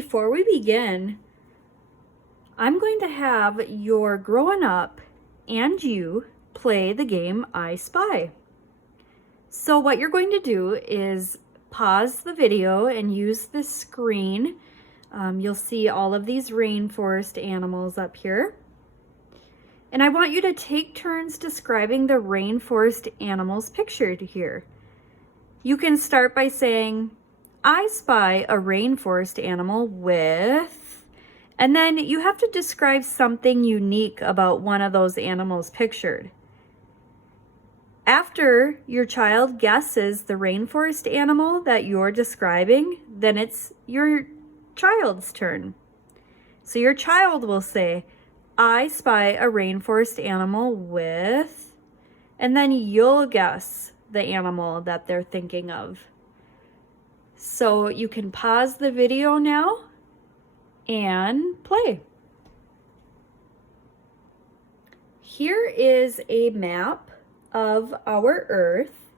Before we begin, I'm going to have your grown-up and you play the game I Spy. So what you're going to do is pause the video and use the screen. You'll see all of these rainforest animals up here. And I want you to take turns describing the rainforest animals pictured here. You can start by saying, I spy a rainforest animal with, and then you have to describe something unique about one of those animals pictured. After your child guesses the rainforest animal that you're describing, then it's your child's turn. So your child will say, I spy a rainforest animal with, and then you'll guess the animal that they're thinking of. So you can pause the video now and play. Here is a map of our Earth,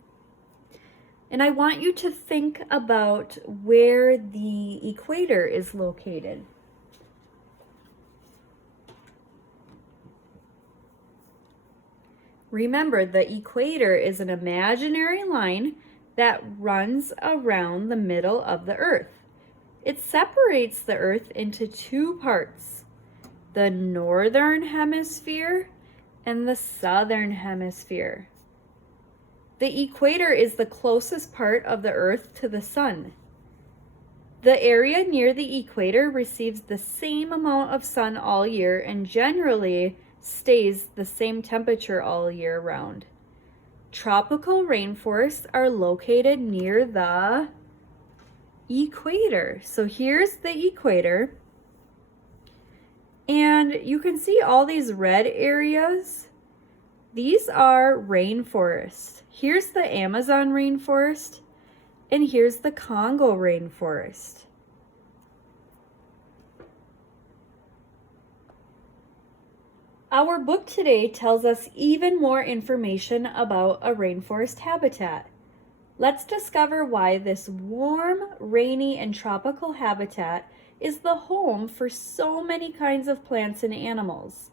and I want you to think about where the equator is located. Remember, the equator is an imaginary line that runs around the middle of the Earth. It separates the Earth into two parts, the northern hemisphere and the southern hemisphere. The equator is the closest part of the Earth to the sun. The area near the equator receives the same amount of sun all year and generally stays the same temperature all year round. Tropical rainforests are located near the equator. So here's the equator. And you can see all these red areas. These are rainforests. Here's the Amazon rainforest, and here's the Congo rainforest. Our book today tells us even more information about a rainforest habitat. Let's discover why this warm, rainy, and tropical habitat is the home for so many kinds of plants and animals.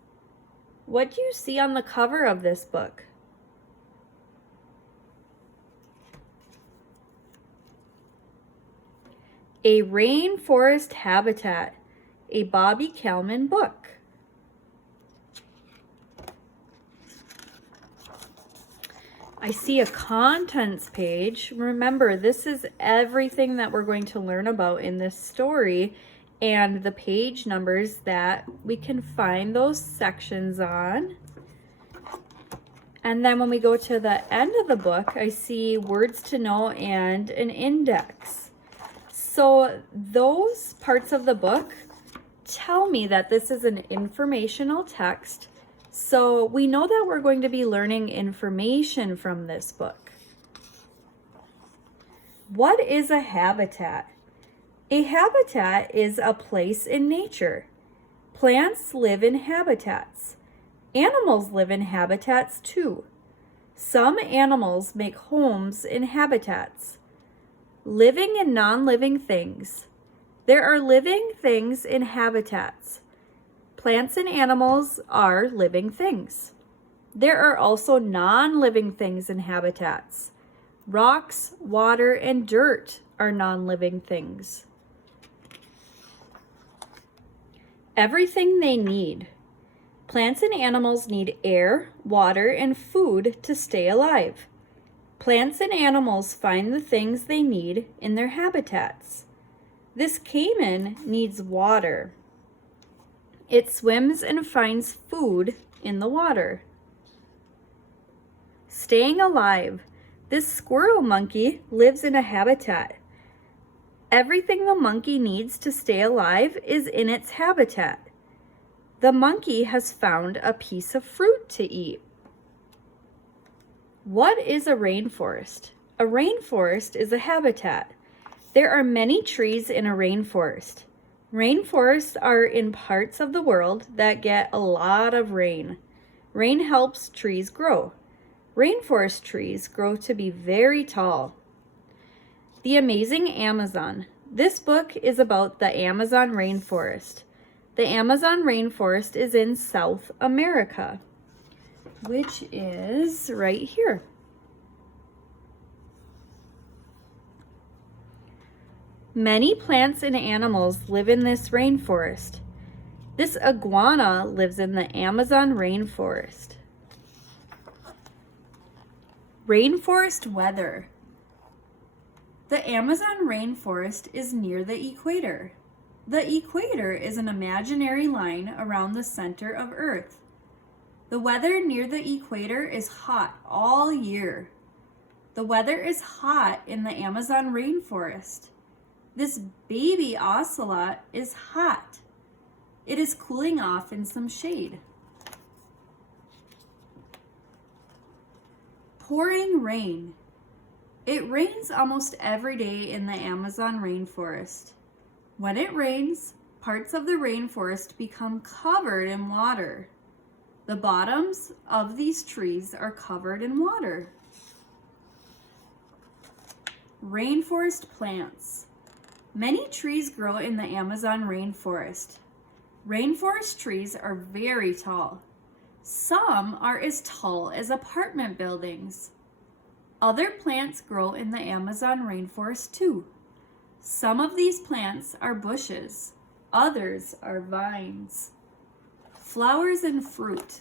What do you see on the cover of this book? A Rainforest Habitat, a Bobby Kalman book. I see a contents page. Remember, this is everything that we're going to learn about in this story and the page numbers that we can find those sections on. And then when we go to the end of the book, I see words to know and an index. So those parts of the book tell me that this is an informational text. So we know that we're going to be learning information from this book. What is a habitat? A habitat is a place in nature. Plants live in habitats. Animals live in habitats too. Some animals make homes in habitats. Living and non-living things. There are living things in habitats. Plants and animals are living things. There are also non-living things in habitats. Rocks, water, and dirt are non-living things. Everything they need. Plants and animals need air, water, and food to stay alive. Plants and animals find the things they need in their habitats. This caiman needs water. It swims and finds food in the water. Staying alive. This squirrel monkey lives in a habitat. Everything the monkey needs to stay alive is in its habitat. The monkey has found a piece of fruit to eat. What is a rainforest? A rainforest is a habitat. There are many trees in a rainforest. Rainforests are in parts of the world that get a lot of rain. Rain helps trees grow. Rainforest trees grow to be very tall. The amazing Amazon. This book is about the Amazon rainforest. The Amazon rainforest is in South America, which is right here. Many plants and animals live in this rainforest. This iguana lives in the Amazon rainforest. Rainforest weather. The Amazon rainforest is near the equator. The equator is an imaginary line around the center of Earth. The weather near the equator is hot all year. The weather is hot in the Amazon rainforest. This baby ocelot is hot. It is cooling off in some shade. Pouring rain. It rains almost every day in the Amazon rainforest. When it rains, parts of the rainforest become covered in water. The bottoms of these trees are covered in water. Rainforest plants. Many trees grow in the Amazon rainforest. Rainforest trees are very tall. Some are as tall as apartment buildings. Other plants grow in the Amazon rainforest too. Some of these plants are bushes. Others are vines. Flowers and fruit.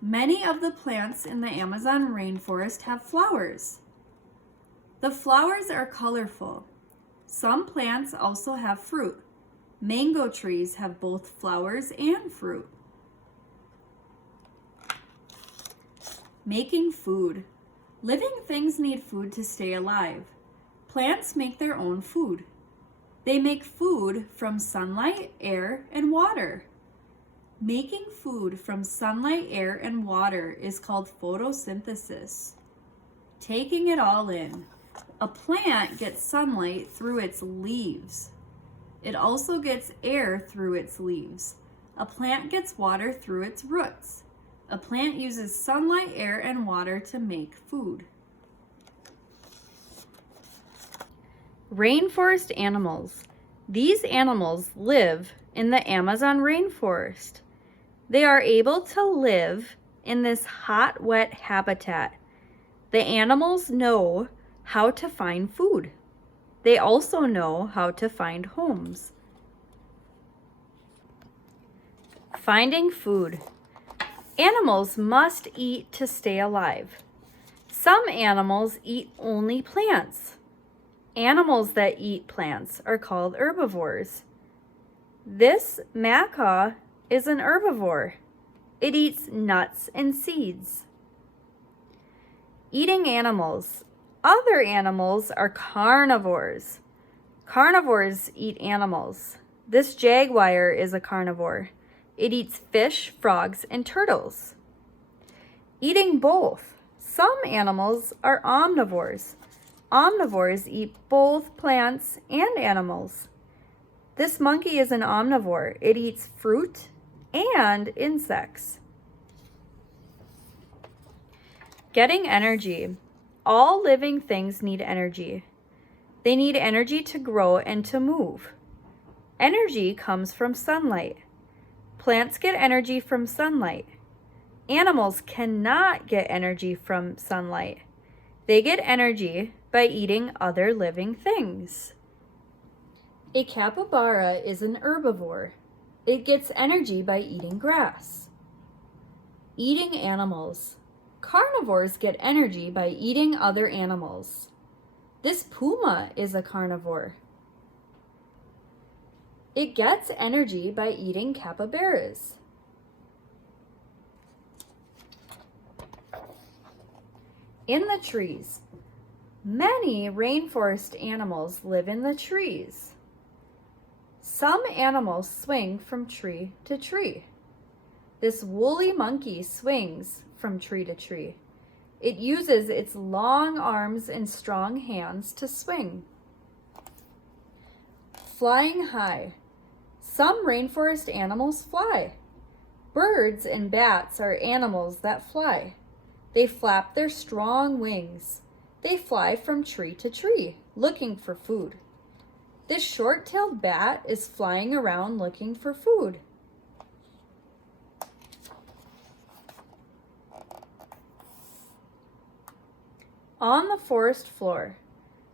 Many of the plants in the Amazon rainforest have flowers. The flowers are colorful. Some plants also have fruit. Mango trees have both flowers and fruit. Making food. Living things need food to stay alive. Plants make their own food. They make food from sunlight, air, and water. Making food from sunlight, air, and water is called photosynthesis. Taking it all in. A plant gets sunlight through its leaves. It also gets air through its leaves. A plant gets water through its roots. A plant uses sunlight, air, and water to make food. Rainforest animals. These animals live in the Amazon rainforest. They are able to live in this hot, wet habitat. The animals know how to find food. They also know how to find homes. Finding food. Animals must eat to stay alive. Some animals eat only plants. Animals that eat plants are called herbivores. This macaw is an herbivore. It eats nuts and seeds. Eating animals. Other animals are carnivores. Carnivores eat animals. This jaguar is a carnivore. It eats fish, frogs, and turtles. Eating both. Some animals are omnivores. Omnivores eat both plants and animals. This monkey is an omnivore. It eats fruit and insects. Getting energy. All living things need energy. They need energy to grow and to move. Energy comes from sunlight. Plants get energy from sunlight. Animals cannot get energy from sunlight. They get energy by eating other living things. A capybara is an herbivore. It gets energy by eating grass. Eating animals. Carnivores get energy by eating other animals. This puma is a carnivore. It gets energy by eating capybaras. In the trees. Many rainforest animals live in the trees. Some animals swing from tree to tree. This woolly monkey swings from tree to tree. It uses its long arms and strong hands to swing. Flying high. Some rainforest animals fly. Birds and bats are animals that fly. They flap their strong wings. They fly from tree to tree, looking for food. This short-tailed bat is flying around looking for food. On the forest floor.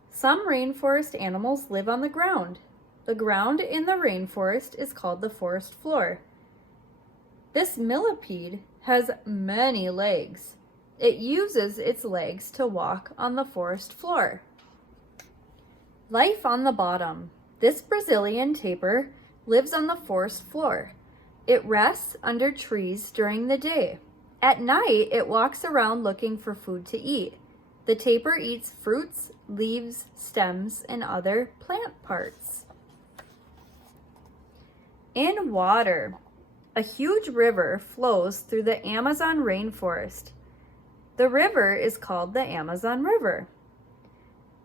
Some rainforest animals live on the ground. The ground in the rainforest is called the forest floor. This millipede has many legs. It uses its legs to walk on the forest floor. Life on the bottom. This Brazilian tapir lives on the forest floor. It rests under trees during the day. At night, it walks around looking for food to eat. The tapir eats fruits, leaves, stems, and other plant parts. In water. A huge river flows through the Amazon rainforest. The river is called the Amazon River.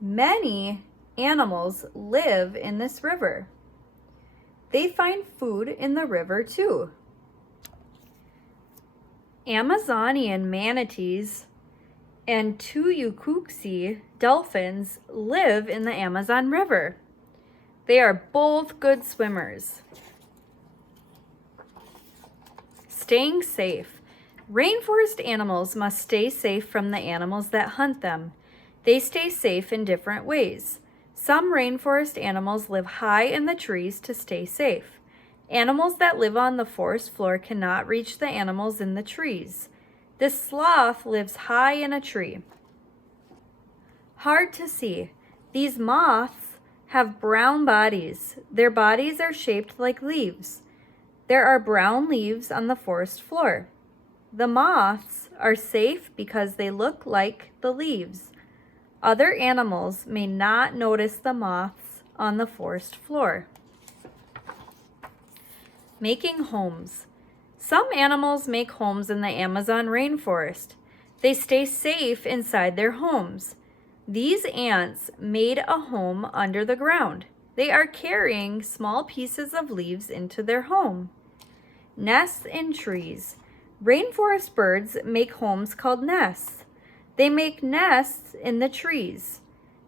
Many animals live in this river. They find food in the river too. Amazonian manatees and Tuyucuxi dolphins live in the Amazon River. They are both good swimmers. Staying safe. Rainforest animals must stay safe from the animals that hunt them. They stay safe in different ways. Some rainforest animals live high in the trees to stay safe. Animals that live on the forest floor cannot reach the animals in the trees. This sloth lives high in a tree. Hard to see. These moths have brown bodies. Their bodies are shaped like leaves. There are brown leaves on the forest floor. The moths are safe because they look like the leaves. Other animals may not notice the moths on the forest floor. Making homes. Some animals make homes in the Amazon rainforest. They stay safe inside their homes. These ants made a home under the ground. They are carrying small pieces of leaves into their home. Nests in trees. Rainforest birds make homes called nests. They make nests in the trees.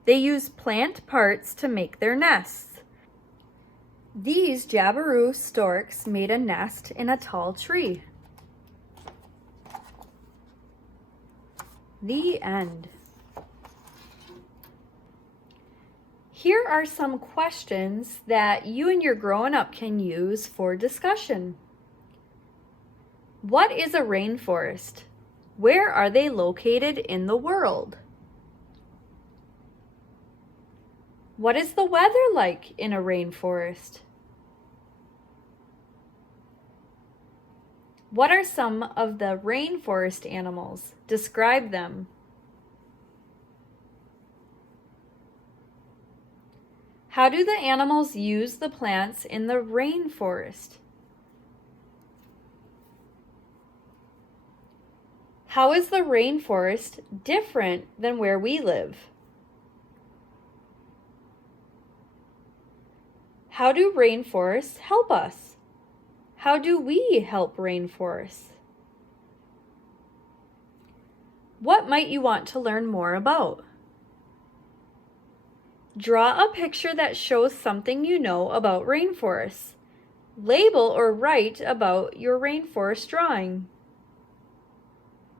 They use plant parts to make their nests. These jabiru storks made a nest in a tall tree. The end. Here are some questions that you and your growing up can use for discussion. What is a rainforest? Where are they located in the world? What is the weather like in a rainforest? What are some of the rainforest animals? Describe them. How do the animals use the plants in the rainforest? How is the rainforest different than where we live? How do rainforests help us? How do we help rainforests? What might you want to learn more about? Draw a picture that shows something you know about rainforests. Label or write about your rainforest drawing.